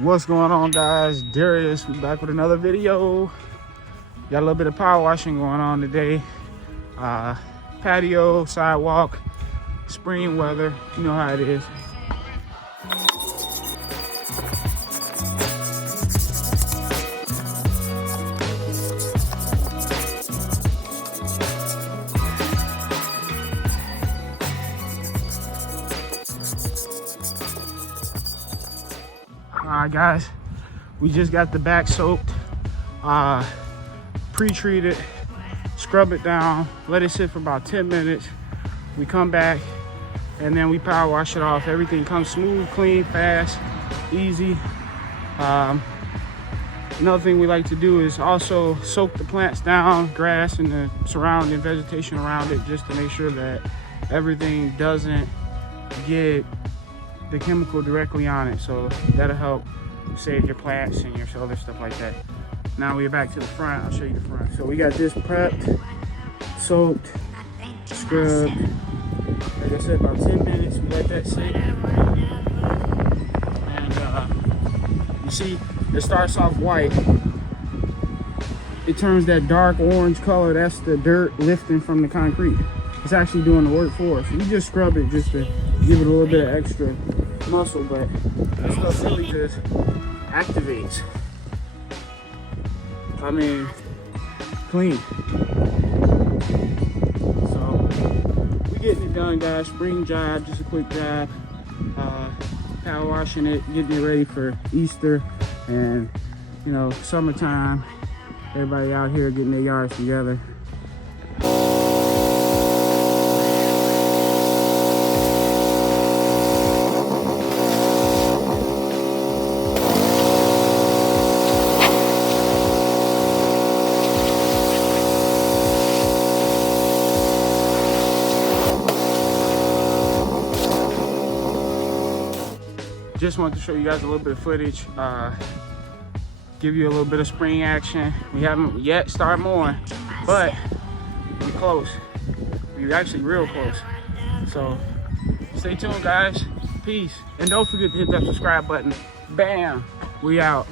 What's going on, guys? Darius, we back with another video. Got a little bit of power washing going on today. Patio, sidewalk, spring weather, you know how it is. Alright guys, we just got the back soaked, pre-treated, scrub it down, let it sit for about 10 minutes. We come back and then we power wash it off. Everything comes smooth, clean, fast, easy. Another thing we like to do is also soak the plants down, grass and the surrounding vegetation around it, just to make sure that everything doesn't get the chemical directly on it. So that'll help save your plants and your other stuff like that. Now we're back to the front. I'll show you the front. So we got this prepped, soaked, scrubbed. Like I said, about 10 minutes. We let that sit. And you see, it starts off white. It turns that dark orange color. That's the dirt lifting from the concrete. It's actually doing the work for us. We just scrub it just to give it a little bit of extra muscle, but that stuff really just activates. I mean, clean. So we getting it done, guys. Spring job, just a quick job. Power washing it, getting it ready for Easter and, you know, summertime. Everybody out here getting their yards together. Just wanted to show you guys a little bit of footage, give you a little bit of spring action. We haven't yet started mowing, but we're close. We're actually real close. So stay tuned, guys. Peace. And don't forget to hit that subscribe button. Bam, we out.